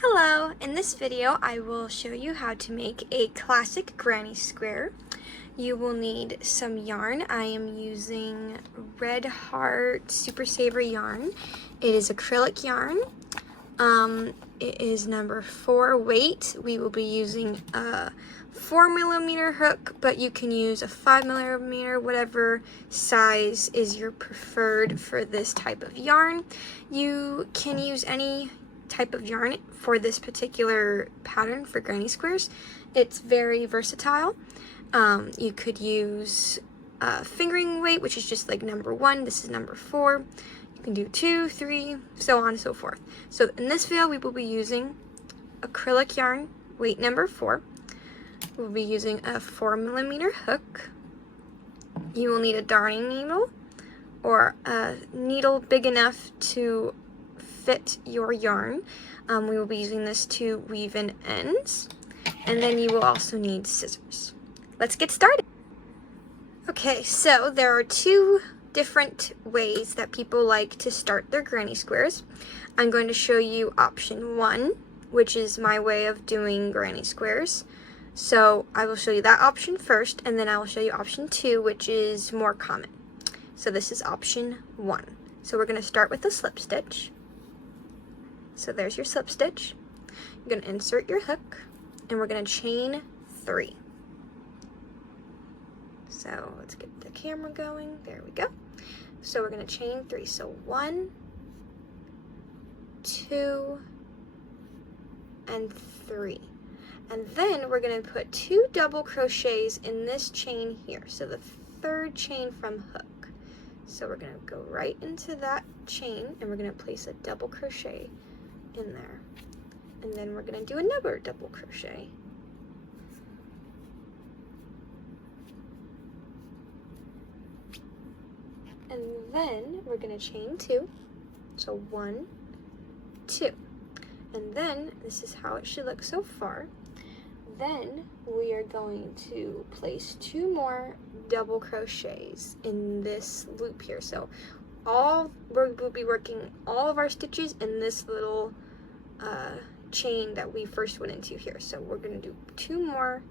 Hello! In this video I will show you how to make a classic granny square. You will need some yarn. I am using Red Heart Super Saver yarn. It is acrylic yarn. It is number 4 weight. We will be using a 4mm hook, but you can use a 5mm, whatever size is your preferred for this type of yarn. You can use any type of yarn for this particular pattern for granny squares. It's very versatile. You could use fingering weight, which is just like number 1. This is number 4. You can do 2, 3, so on and so forth. So in this video we will be using acrylic yarn, weight number 4. We'll be using a 4mm hook. You will need a darning needle or a needle big enough to fit your yarn. We will be using this to weave in ends, and then you will also need scissors. Let's get started. Okay, so there are 2 different ways that people like to start their granny squares. I'm going to show you option 1, which is my way of doing granny squares. So I will show you that option first, and then I will show you option 2, which is more common. So this is option 1. So we're going to start with a slip stitch. So there's your slip stitch. You're going to insert your hook, and we're going to chain 3. So let's get the camera going. There we go. So we're going to chain 3. So 1, 2, and 3. And then we're going to put 2 double crochets in this chain here. So the 3rd chain from hook. So we're going to go right into that chain, and we're going to place a double crochet in there. And then we're going to do another double crochet. And then we're going to chain 2. So 1, 2. And then this is how it should look so far. Then we are going to place 2 more double crochets in this loop here. So we'll be working all of our stitches in this little chain that we first went into here. So we're going to do 2 more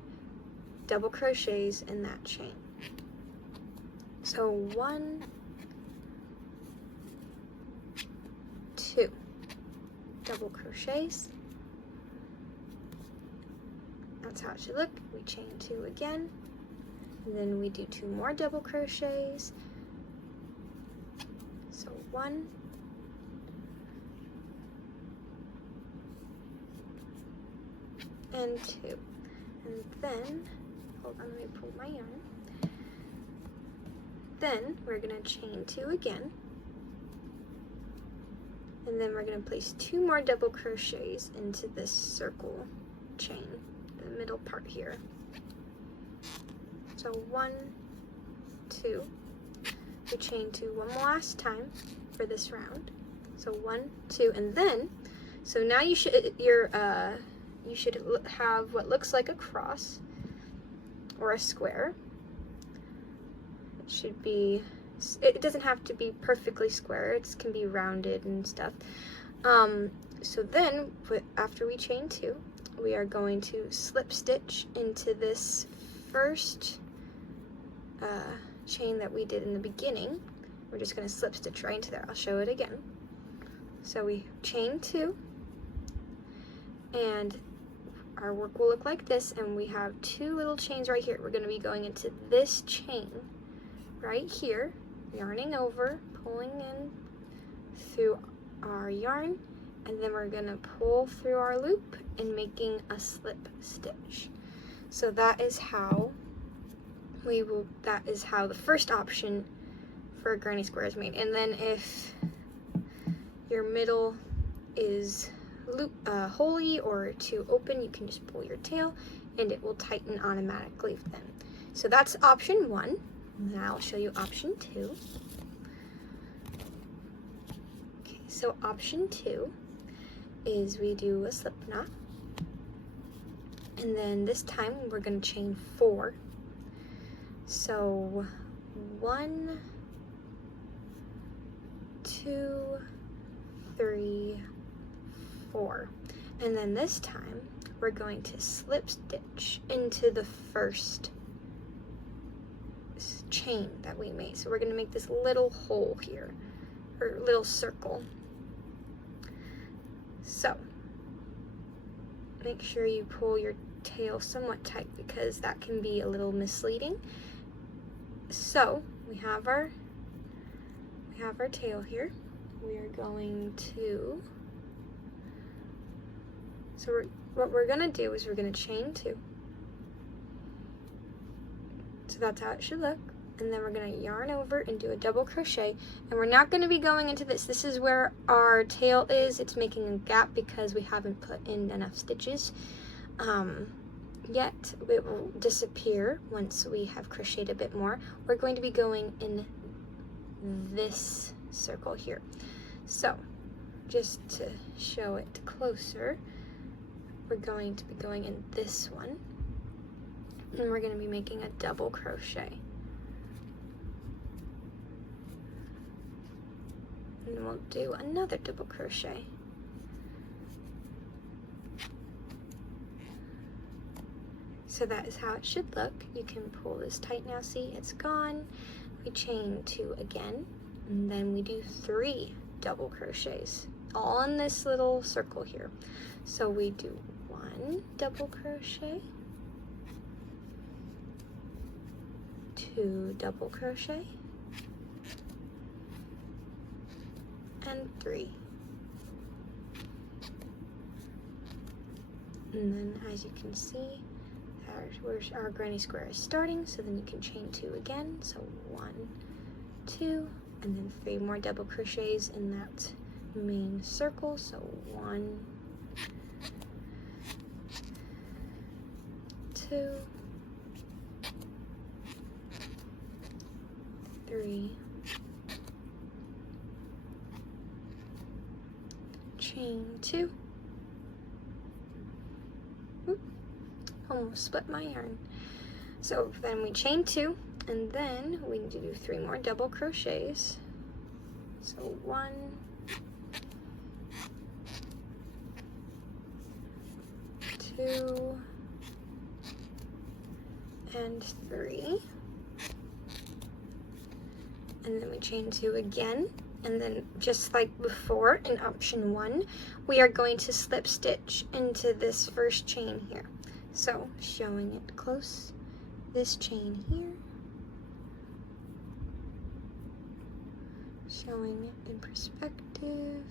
double crochets in that chain. So 1, 2 double crochets. That's how it should look. We chain 2 again, and then we do 2 more double crochets. So 1, and 2, and then hold on, let me pull my yarn. Then we're going to chain 2 again, and then we're going to place 2 more double crochets into this circle chain, the middle part here. So 1, 2, we chain 2 one last time for this round. So 1, 2, and then so now you should have what looks like a cross or a square. It should be, it doesn't have to be perfectly square, it can be rounded and stuff. So then after we chain 2, we are going to slip stitch into this first chain that we did in the beginning. We're just going to slip stitch right into there. I'll show it again. So we chain 2, and our work will look like this, and we have 2 little chains right here. We're going to be going into this chain right here, yarning over, pulling in through our yarn, and then we're going to pull through our loop and making a slip stitch. So that is how the first option for a granny square is made. And then if your middle is holy or too open, you can just pull your tail and it will tighten automatically then. So that's option 1. And then I'll show you option 2. Okay, so option 2 is we do a slip knot, and then this time we're going to chain 4. So 1, 2, 3, 4. And then this time we're going to slip stitch into the first chain that we made. So we're going to make this little hole here, or little circle. So make sure you pull your tail somewhat tight because that can be a little misleading. So we have our tail here. We are going to, what we're going to do is we're going to chain 2. So that's how it should look. And then we're going to yarn over and do a double crochet. And we're not going to be going into this. This is where our tail is. It's making a gap because we haven't put in enough stitches yet. It will disappear once we have crocheted a bit more. We're going to be going in this circle here. So just to show it closer, we're going to be going in this one. And we're going to be making a double crochet. And then we'll do another double crochet. So that is how it should look. You can pull this tight now, see it's gone. We chain 2 again, and then we do 3 double crochets, all in this little circle here. So we do 1 double crochet, 2 double crochet, and 3. And then as you can see, where our granny square is starting, so then you can chain 2 again. So 1, 2, and then 3 more double crochets in that main circle. So 1, 2, 3, chain 2. Almost split my yarn. So then we chain 2, and then we need to do 3 more double crochets. So 1, 2, and 3. And then we chain 2 again. And then just like before in option 1, we are going to slip stitch into this first chain here. So showing it close, this chain here, showing it in perspective.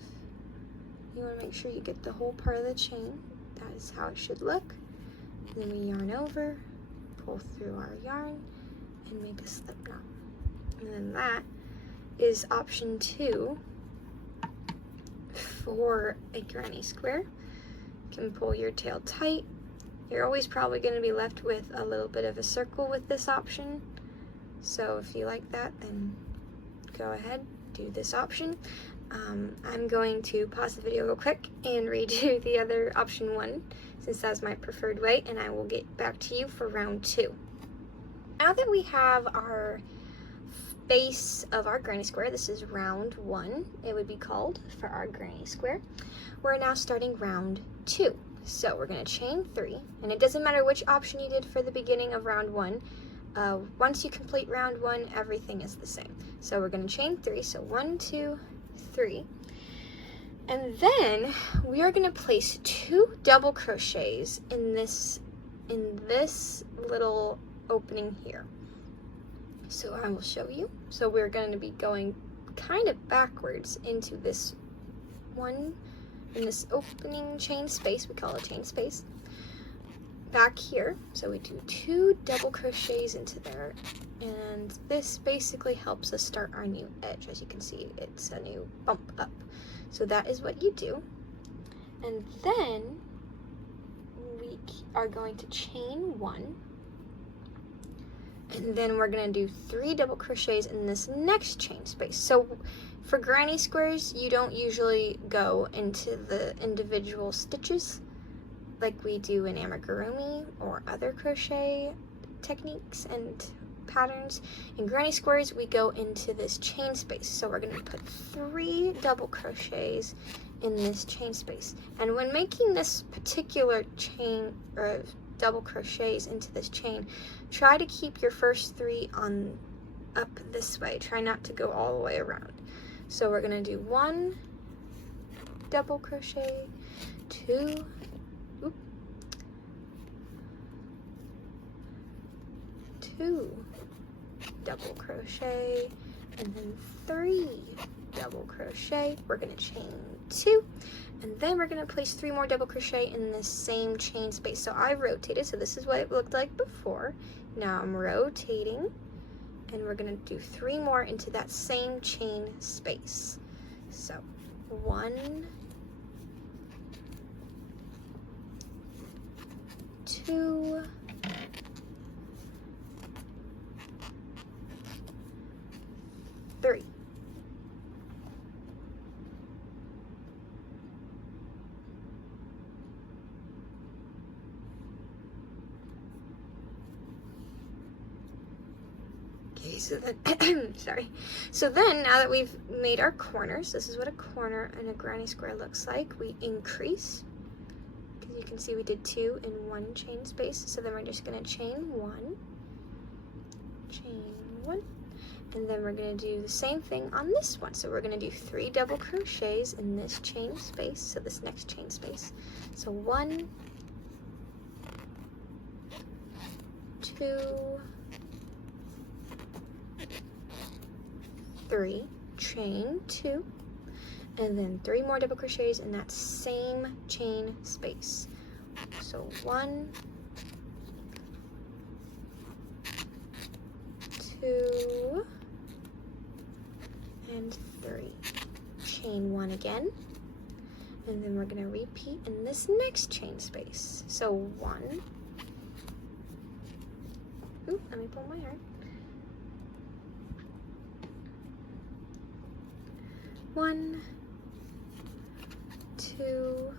You want to make sure you get the whole part of the chain. That is how it should look. And then we yarn over, pull through our yarn, and make a slip knot. And then that is option 2 for a granny square. You can pull your tail tight. You're always probably going to be left with a little bit of a circle with this option. So if you like that, then go ahead, do this option. I'm going to pause the video real quick and redo the other option 1, since that's my preferred way, and I will get back to you for round 2. Now that we have our base of our granny square, this is round 1, it would be called, for our granny square. We're now starting round 2. So we're going to chain 3, and it doesn't matter which option you did for the beginning of round 1. Once you complete round 1, everything is the same. So we're going to chain 3, so 1, 2, 3. And then we are going to place 2 double crochets in this little opening here. So I will show you. So we're going to be going kind of backwards into this one, in this opening chain space, we call it chain space, back here. So we do 2 double crochets into there, and this basically helps us start our new edge. As you can see, it's a new bump up. So that is what you do. And then we are going to chain 1, and then we're going to do 3 double crochets in this next chain space. So for granny squares, you don't usually go into the individual stitches like we do in amigurumi or other crochet techniques and patterns. In granny squares, we go into this chain space. So we're going to put 3 double crochets in this chain space. And when making this particular chain or double crochets into this chain, try to keep your first 3 on up this way. Try not to go all the way around. So we're going to do 1 double crochet, 2, 2 double crochet, and then 3 double crochet. We're going to chain 2, and then we're going to place 3 more double crochet in the same chain space. So I rotated, so this is what it looked like before. Now I'm rotating, and we're going to do 3 more into that same chain space. So 1, 2, 3. Okay, so then, sorry. So then, now that we've made our corners, this is what a corner and a granny square looks like. We increase, because you can see we did 2 in 1 chain space. So then we're just going to chain 1, and then we're going to do the same thing on this one. So we're going to do 3 double crochets in this chain space, so this next chain space. So 1, 2, 3, chain 2, and then 3 more double crochets in that same chain space. So 1, 2, and 3. Chain 1 again, and then we're going to repeat in this next chain space. So 1, ooh, let me pull my yarn. 1, 2,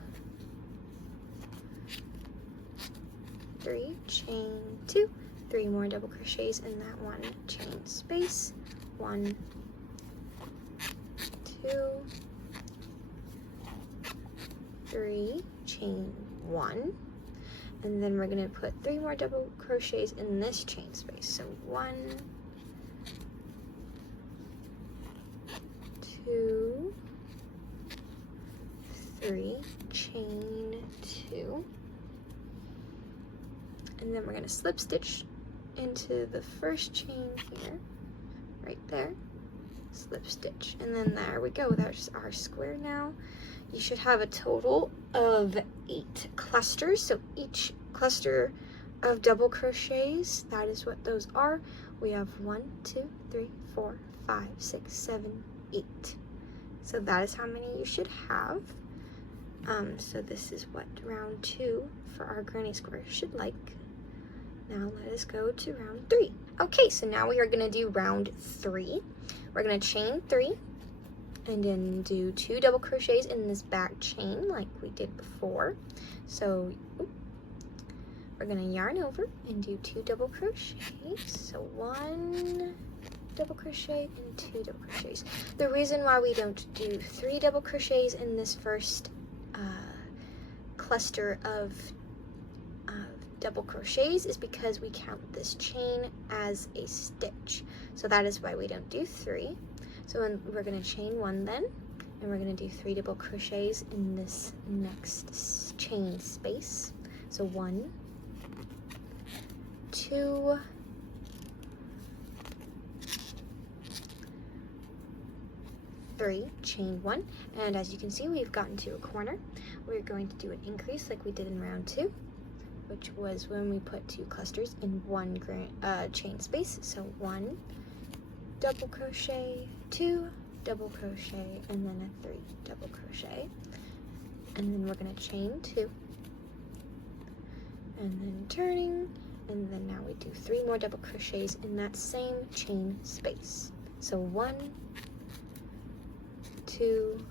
3, chain 2, 3 more double crochets in that 1 chain space. 1, 2, 3, chain 1, and then we're going to put 3 more double crochets in this chain space. So 1, 2, 3, chain 2, and then we're going to slip stitch into the first chain here, right there, slip stitch, and then there we go. There's our square now. You should have a total of 8 clusters, so each cluster of double crochets, that is what those are. We have 1, 2, 3, 4, 5, 6, 7, 8. So that is how many you should have. So this is what round 2 for our granny square should like. Now let us go to round 3. Okay, so now we are going to do round 3. We're going to chain 3 and then do 2 double crochets in this back chain like we did before. So we're going to yarn over and do 2 double crochets. So 1 double crochet and 2 double crochets. The reason why we don't do 3 double crochets in this first cluster of double crochets is because we count this chain as a stitch. So that is why we don't do 3. So we're going to chain 1 then, and we're going to do 3 double crochets in this next chain space. So 1, 2, 3, chain 1, and as you can see, we've gotten to a corner. We're going to do an increase like we did in round 2, which was when we put 2 clusters in 1 chain space. So 1 double crochet, 2 double crochet, and then a 3 double crochet, and then we're going to chain 2, and then turning, and then now we do 3 more double crochets in that same chain space. So 1, 2,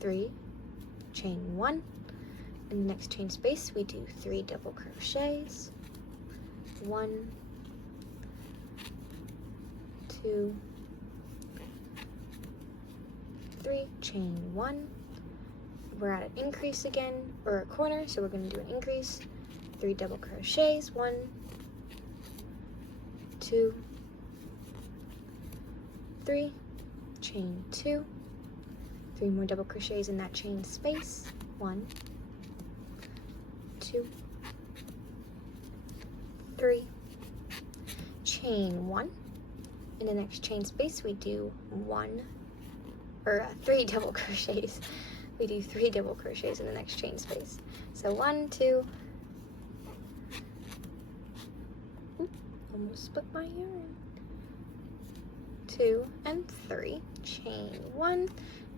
3, chain 1. In the next chain space, we do 3 double crochets. 1, 2, 3, chain 1. We're at an increase again, or a corner, so we're going to do an increase. 3 double crochets, 1, 2, 3, chain 2, 3 more double crochets in that chain space, 1, 2, 3, chain 1. In the next chain space we do 3 double crochets. We do 3 double crochets in the next chain space. So 1, 2, almost split my yarn. 2 and 3, chain 1, and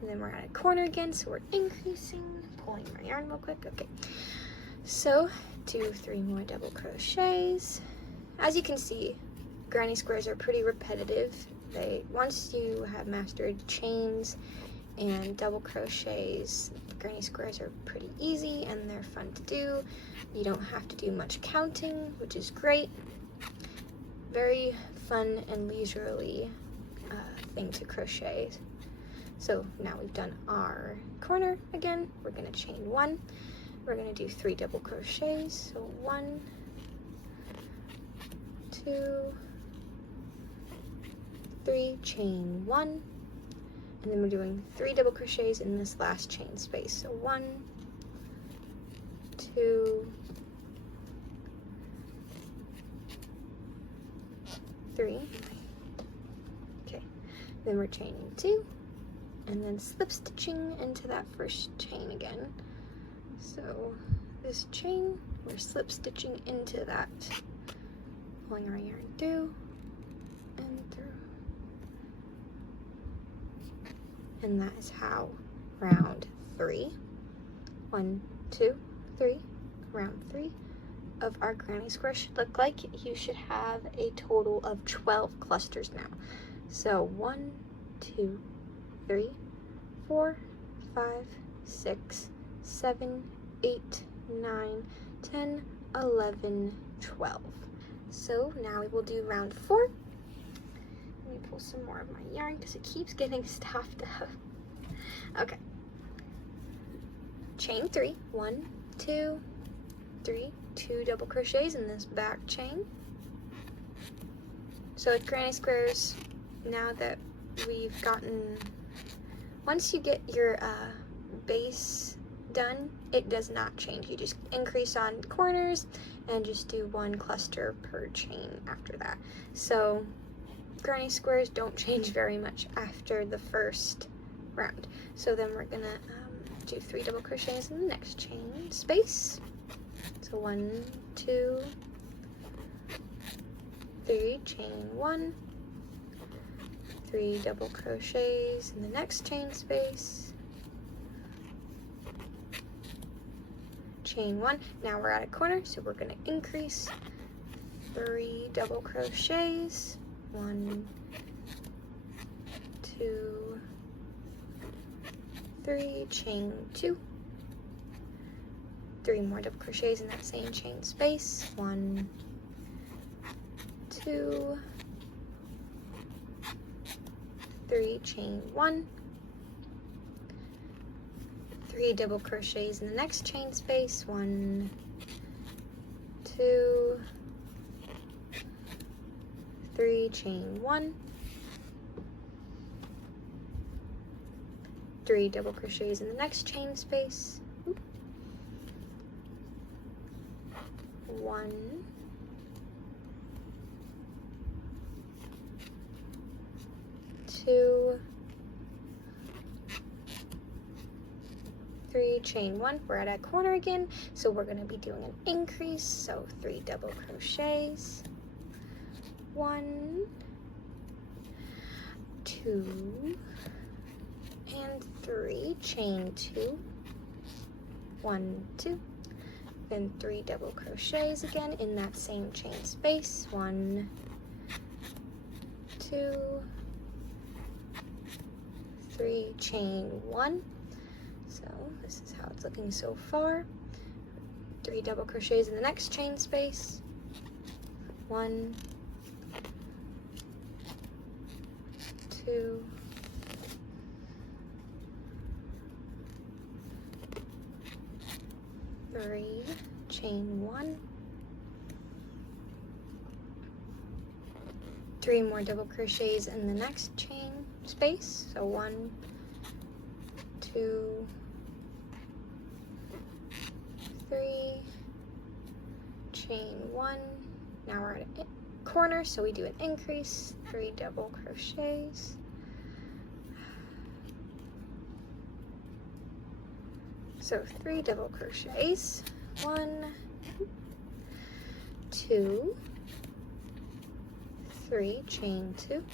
then we're at a corner again, so we're increasing, pulling my yarn real quick. Okay, so 2, 3 more double crochets. As you can see, granny squares are pretty repetitive. Once you have mastered chains and double crochets, granny squares are pretty easy and they're fun to do. You don't have to do much counting, which is great. Very fun and leisurely thing to crochet. So now we've done our corner again. We're going to chain 1. We're going to do 3 double crochets. So 1, 2, 3, chain 1, and then we're doing 3 double crochets in this last chain space. So 1, 2, 3. Okay, then we're chaining 2, and then slip stitching into that first chain again. So this chain, we're slip stitching into that, pulling our yarn through and through. And that is how round 3, 1, 2, 3, round 3 of our granny square should look like. You should have a total of 12 clusters now. So 1, 2, 3, 4, 5, 6, 7, 8, 9, 10, 11, 12. So now we will do round 4. Let me pull some more of my yarn because it keeps getting stuffed up. Okay. Chain 3, 1, 2, 3, 2 double crochets in this back chain. So with granny squares, now that we've gotten, once you get your base done, it does not change. You just increase on corners and just do 1 cluster per chain after that. So granny squares don't change very much after the first round. So then we're gonna do 3 double crochets in the next chain space. So 1, 2, 3, chain 1, 3 double crochets in the next chain space, chain 1. Now we're at a corner, so we're going to increase 3 double crochets, 1, 2, 3, chain 2, 3 more double crochets in that same chain space, 1, 2, 3, chain 1, 3 double crochets in the next chain space, 1, 2, 3, chain 1, 3 double crochets in the next chain space, 1, 2, 3, chain 1. We're at a corner again, so we're going to be doing an increase, so 3 double crochets, 1, 2, and 3, chain 2, 1, 2, then 3 double crochets again in that same chain space, 1, 2, 3, chain 1. So this is how it's looking so far. 3 double crochets in the next chain space, 1, 2, 3, chain 1, 3 more double crochets in the next chain space, so 1, 2, 3, chain 1. Now we're at a corner, so we do an increase, 3 double crochets, so 3 double crochets, 1, 2, 3, chain 2,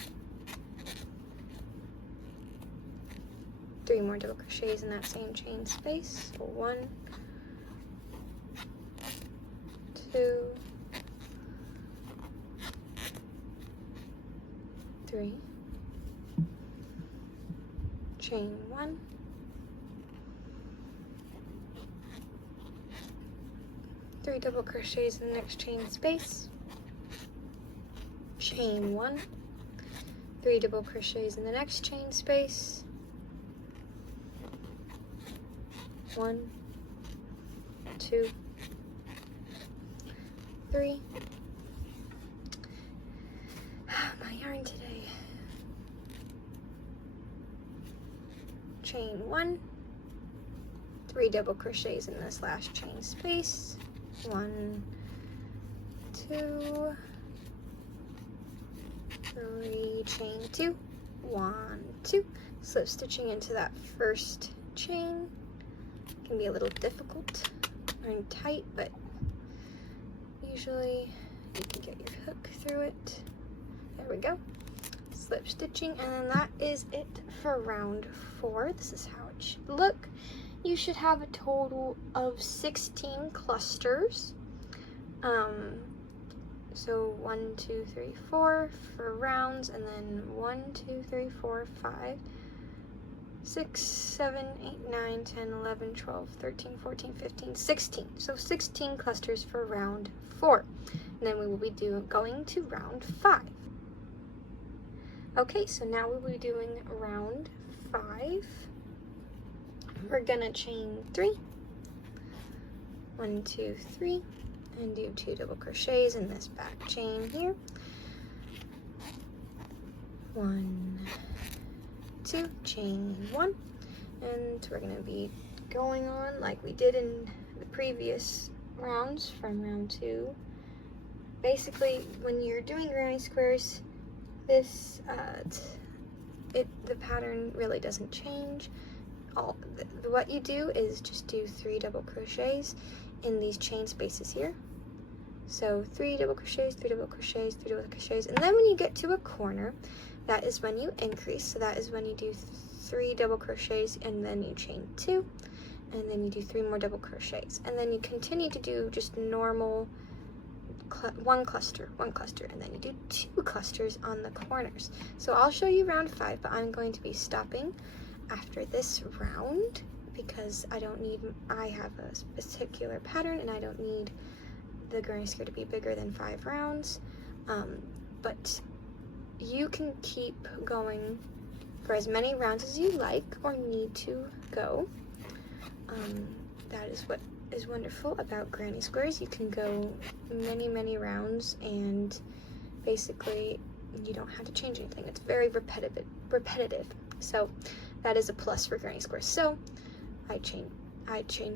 3 more double crochets in that same chain space, so 1, 2, 3, chain 1, 3 double crochets in the next chain space, chain 1, 3 double crochets in the next chain space, 1, 2, 3. My yarn today. Chain 1, 3 double crochets in this last chain space, 1, 2, 3, chain 2, 1, 2, slip stitching into that first chain. Can be a little difficult and tight, but usually you can get your hook through it. There we go. Slip stitching, and then that is it for round 4. This is how it should look. You should have a total of 16 clusters. So 1, 2, 3, 4 for rounds, and then 1, 2, 3, 4, 5, 6, 7, 8, 9, 10, 11, 12, 13, 14, 15, 16. So 16 clusters for round 4. And then we will be going to round 5. Okay, so now we will be doing round 5. We're gonna chain 3, 1, 2, 3, and do 2 double crochets in this back chain here. 1, 2, chain 1, and we're gonna be going on like we did in the previous rounds from round 2. Basically, when you're doing granny squares, this the pattern really doesn't change. What you do is just do 3 double crochets in these chain spaces here. So 3 double crochets, 3 double crochets, 3 double crochets, and then when you get to a corner, that is when you increase. So that is when you do 3 double crochets, and then you chain 2, and then you do 3 more double crochets, and then you continue to do just normal one cluster, and then you do 2 clusters on the corners. So I'll show you round 5, but I'm going to be stopping after this round because I have a particular pattern, and I don't need the granny square to be bigger than 5 rounds. But you can keep going for as many rounds as you like or need to go. That is what is wonderful about granny squares. You can go many rounds, and basically you don't have to change anything. It's very repetitive. So that is a plus for granny squares. So I chained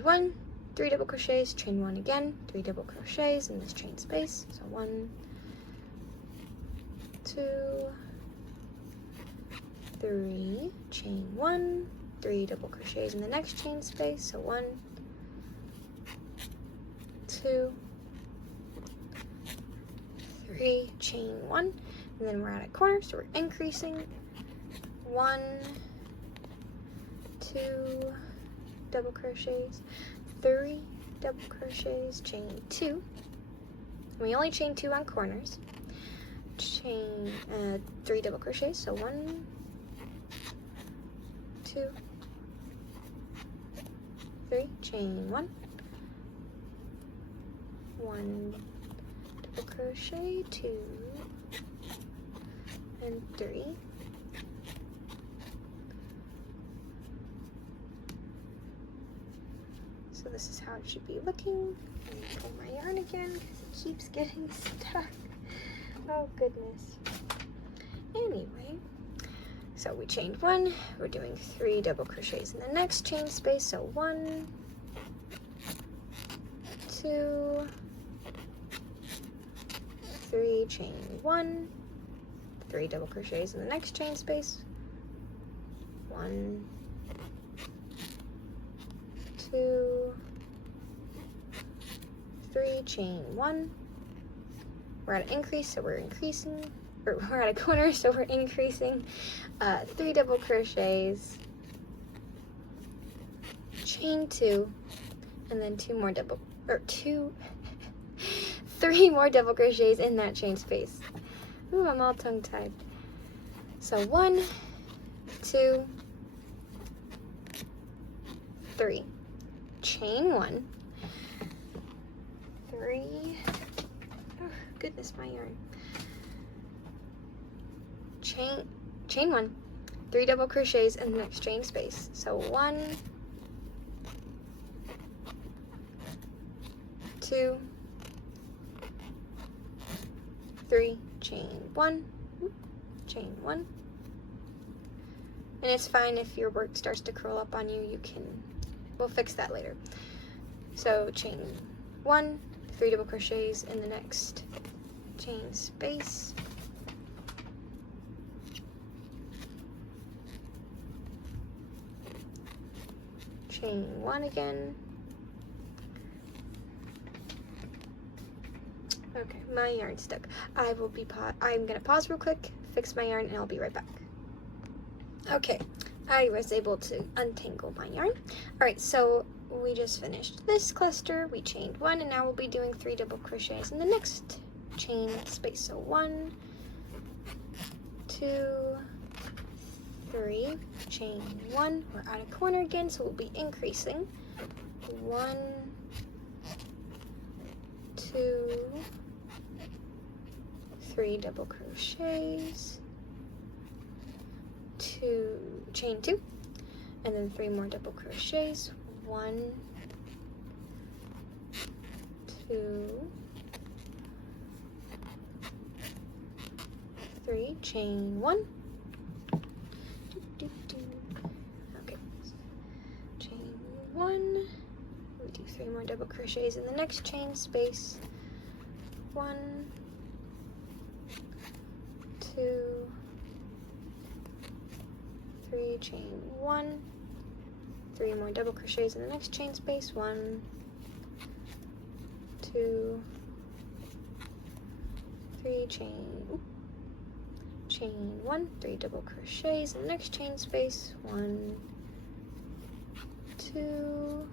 1, 3 double crochets, chain 1 again, 3 double crochets in this chain space. So 1, 2, 3, chain 1, 3 double crochets in the next chain space. So 1, 2, 3, chain 1, and then we're at a corner, so we're increasing. 1, 2 double crochets, 3 double crochets, chain 2. We only chain 2 on corners. Chain 3 double crochets, so 1, 2, 3, chain 1, 1 double crochet, 2, and 3. So this is how it should be looking. And pull my yarn again because it keeps getting stuck. Oh goodness. Anyway, so we chained 1, we're doing 3 double crochets in the next chain space. So 1, 2, 3, chain 1, 3 double crochets in the next chain space. 1, 2, 3, chain 1. We're at an increase, so we're increasing, or we're at a corner, so we're increasing. 3 double crochets, chain 2, and then 3 more double crochets in that chain space. Ooh, I'm all tongue-tied. So 1, 2, 3, chain 1, 3, oh goodness, my yarn, chain 1, 3 double crochets in the next chain space. So 1, 2, 3, chain 1, chain 1. And it's fine if your work starts to curl up on you, we'll fix that later. So chain 1, 3 double crochets in the next chain space. Chain 1 again. Okay, my yarn's stuck. I'm gonna pause real quick, fix my yarn, and I'll be right back. Okay, I was able to untangle my yarn. Alright, so we just finished this cluster, we chained 1, and now we'll be doing 3 double crochets in the next chain space. So 1, 2, 3, chain 1, we're out of corner again, so we'll be increasing. 1, 2, 3 double crochets, 2, chain 2, and then 3 more double crochets. 1, 2, 3, chain 1. Okay, chain 1. We do 3 more double crochets in the next chain space. 1, 2, 3, chain 1. 3 more double crochets in the next chain space. 1, 2, 3, chain 1, 3 double crochets in the next chain space. 1, 2,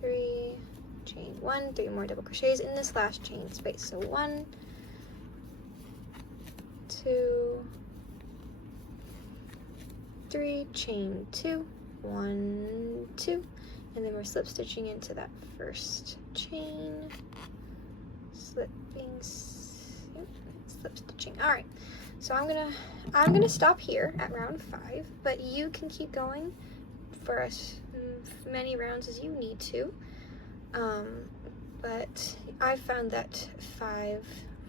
3, chain 1, 3 more double crochets in this last chain space. So 1, 2, 3, chain 2, 1, 2, and then we're slip stitching into that first chain, slip stitching. All right, so I'm gonna stop here at round 5, but you can keep going for as many rounds as you need to. But I found that 5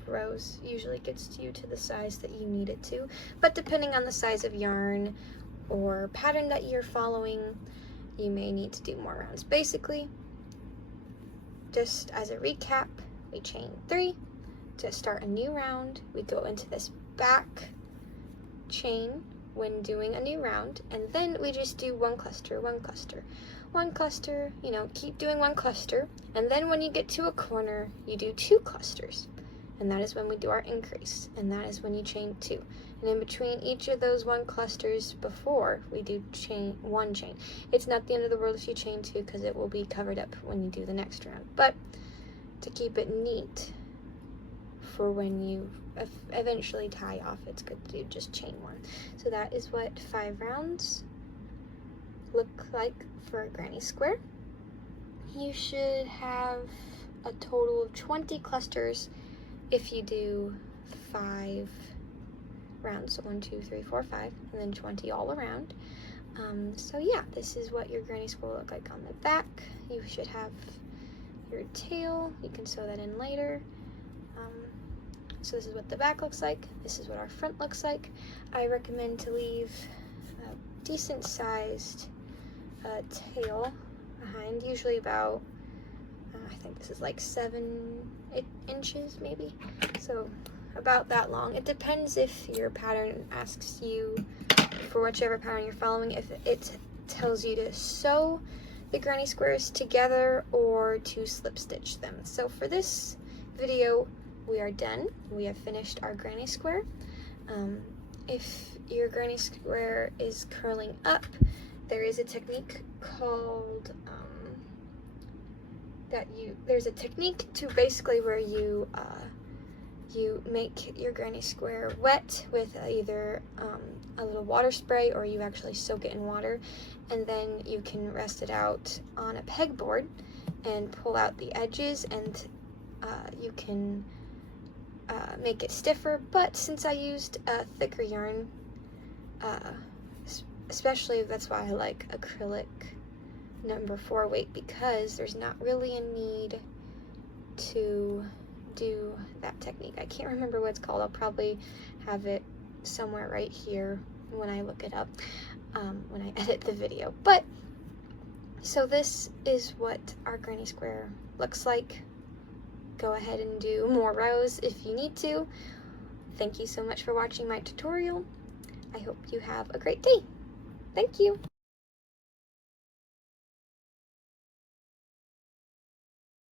rows usually gets you to the size that you need it to, but depending on the size of yarn or pattern that you're following, you may need to do more rounds. Basically, just as a recap, we chain 3 to start a new round. We go into this back chain when doing a new round, and then we just do one cluster, you know, keep doing one cluster, and then when you get to a corner, you do 2 clusters, and that is when we do our increase, and that is when you chain 2. And in between each of those 1 clusters before, we do one chain. It's not the end of the world if you chain 2, because it will be covered up when you do the next round. But to keep it neat for when you eventually tie off, it's good to do just chain 1. So that is what 5 rounds look like for a granny square. You should have a total of 20 clusters if you do 5 rounds, so 1, 2, 3, 4, 5, and then 20 all around. So yeah, this is what your granny square will look like on the back. You should have your tail. You can sew that in later. So this is what the back looks like. This is what our front looks like. I recommend to leave a decent sized tail behind, usually about, I think this is like 7 inches maybe. So about that long. It depends if your pattern asks you, for whichever pattern you're following, if it tells you to sew the granny squares together or to slip stitch them. So for this video, we are done. We have finished our granny square. If your granny square is curling up, there is a technique called, there's a technique to basically where you make your granny square wet with either a little water spray, or you actually soak it in water, and then you can rest it out on a pegboard and pull out the edges, and you can make it stiffer. But since I used a thicker yarn, especially, that's why I like acrylic number 4 weight, because there's not really a need to do that technique. I can't remember what it's called. I'll probably have it somewhere right here when I look it up, when I edit the video. But so this is what our granny square looks like. Go ahead and do more rows if you need to. Thank you so much for watching my tutorial. I hope you have a great day. Thank you.